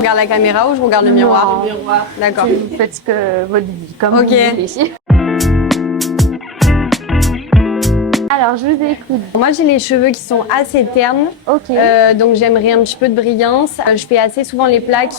Je regarde la caméra ou je regarde le miroir? Le miroir. D'accord. Vous faites ce que votre vie, comme Ok. vous voulez. Alors, je vous écoute. Moi, j'ai les cheveux qui sont assez ternes, Ok. donc j'aimerais un petit peu de brillance. Je fais assez souvent les plaques,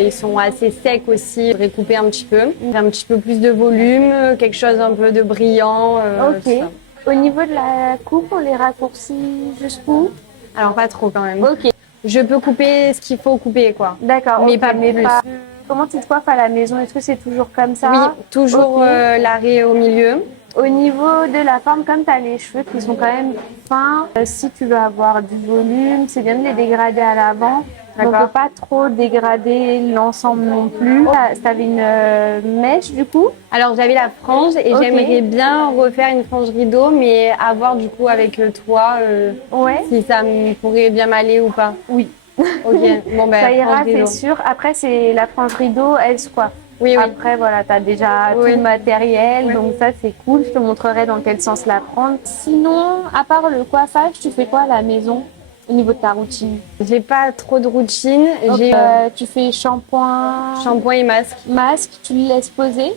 ils sont assez secs aussi. Je voudrais couper un petit peu plus de volume, quelque chose un peu de brillant. Tout Ok. ça. Au niveau de la coupe, on les raccourcit jusqu'où? Alors pas trop quand même. Ok. Je peux couper ce qu'il faut couper, quoi. D'accord. Mais ok, pas plus. Comment tu te coiffes à la maison? Est-ce que c'est toujours comme ça? Oui, toujours Ok. l'arrêt au milieu. Au niveau de la forme, comme tu as les cheveux qui sont quand même fins, si tu veux avoir du volume, c'est bien de les dégrader à l'avant. On ne D'accord. peut pas trop dégrader l'ensemble non plus. Tu avais une mèche du coup? Alors j'avais la frange et Ok. j'aimerais bien refaire une frange rideau, mais à voir du coup avec toi Ouais. si ça me pourrait bien m'aller ou pas. Oui. Ok, bon ben Ça ira, frange rideau. c'est sûr. Après, c'est la frange rideau, elle se coiffe. Oui, oui. Après, voilà, tu as déjà Oui. tout le matériel, Oui. donc ça, c'est cool. Je te montrerai dans quel sens la prendre. Sinon, à part le coiffage, tu fais quoi à la maison au niveau de ta routine? J'ai pas trop de routine. Donc, J'ai tu fais shampoing, shampoing et masque. masque, tu le laisses poser.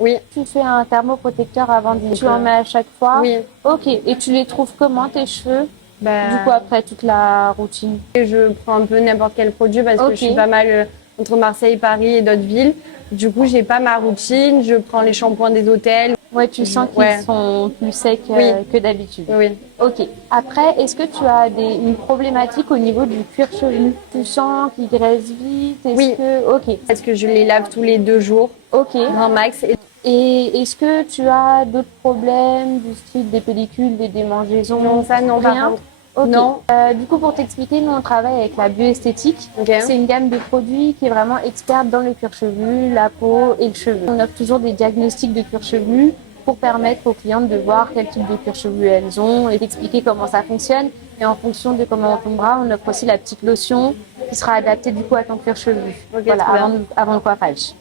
Oui, Tu fais un thermoprotecteur avant de... Tu en mets à chaque fois. oui. Ok, et tu les trouves comment tes cheveux? Ben, Du coup, après toute la routine. je prends un peu n'importe quel produit parce que Ok. je suis pas mal entre Marseille, Paris et d'autres villes. Du coup, j'ai pas ma routine. Je prends les shampoings des hôtels. Ouais, tu sens qu'ils Ouais. sont plus secs Oui. que d'habitude. Oui. Ok. Après, est-ce que tu as une problématique au niveau du cuir chevelu? Tu sens qu'il graisse vite? Oui. Ok. Parce que je les lave tous les 2 jours, Ok. grand max. Et est-ce que tu as d'autres problèmes du style des pellicules, des démangeaisons? Non, ça non, par Rien? contre. Ok. Non. Du coup, pour t'expliquer, nous on travaille avec la bioesthétique. Ok. C'est une gamme de produits qui est vraiment experte dans le cuir chevelu, la peau et le cheveu. On offre toujours des diagnostics de cuir chevelu pour permettre aux clientes de voir quel type de cuir chevelu elles ont et d'expliquer comment ça fonctionne. Et en fonction de comment on tombera, on offre aussi la petite lotion qui sera adaptée du coup à ton cuir chevelu. Ok, Voilà, trop bien. avant le coiffage.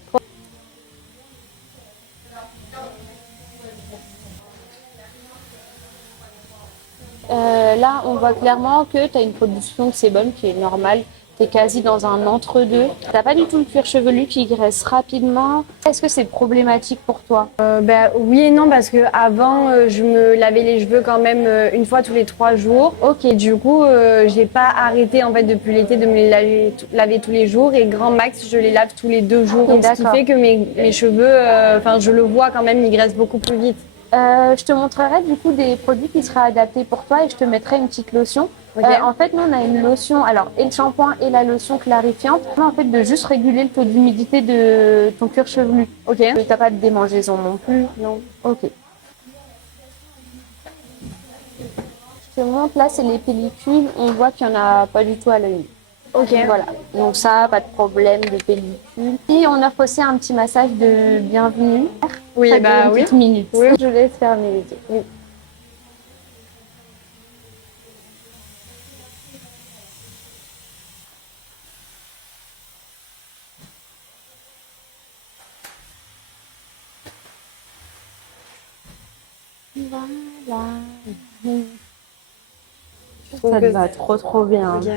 Là, on voit clairement que tu as une production de sébum qui est normale. Tu es quasi dans un entre-deux. Tu n'as pas du tout le cuir chevelu qui graisse rapidement. Est-ce que c'est problématique pour toi? Ben, oui et non, parce que avant je me lavais les cheveux quand même une fois tous les 3 jours. Ok. Et du coup, j'ai pas arrêté en fait depuis l'été de me les laver tous les jours. Et grand max, je les lave tous les 2 jours. Ok, Donc, ce qui d'accord. fait que mes cheveux, enfin, je le vois quand même, ils graissent beaucoup plus vite. Je te montrerai du coup des produits qui seraient adaptés pour toi et je te mettrai une petite lotion. Ok. En fait, nous on a une lotion, alors et le shampoing et la lotion clarifiante, en fait de juste réguler le taux d'humidité de ton cuir chevelu. Ok. T'as pas de démangeaison non plus. Non. Ok. Je te montre là, c'est les pellicules. On voit qu'il n'y en a pas du tout à l'œil. Ok. Voilà. Donc ça, pas de problème de pellicule. Et on offre aussi un petit massage de bienvenue. Oui, Ça dure bah une oui. petite minute. Oui. Je laisse fermer les yeux. Oui. Voilà. Je trouve Ça que te va trop bien. Ok.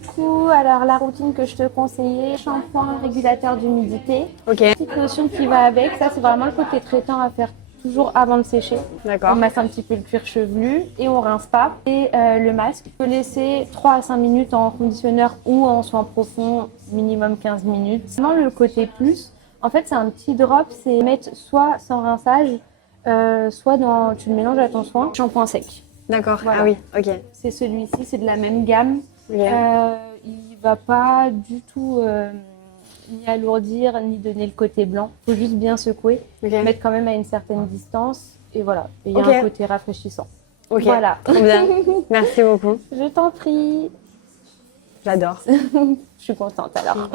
Du coup, alors la routine que je te conseillais, shampoing, régulateur d'humidité, Ok. petite lotion qui va avec, ça c'est vraiment le côté traitant à faire toujours avant de sécher. D'accord. On masse un petit peu le cuir chevelu et on rince pas. Et le masque, tu peux laisser 3 à 5 minutes en conditionneur ou en soin profond, minimum 15 minutes. Vraiment le côté plus, en fait c'est un petit drop, c'est mettre soit sans rinçage, soit tu le mélanges à ton soin, shampoing sec. D'accord. Voilà. Ah oui. Ok. C'est celui-ci, c'est de la même gamme. Ok. Il va pas du tout ni alourdir ni donner le côté blanc. Il faut juste bien secouer, Ok. mettre quand même à une certaine distance et voilà. Et il y a Ok. un côté rafraîchissant. Ok. Voilà. Trop bien. Merci beaucoup. Je t'en prie. J'adore. Je suis contente alors.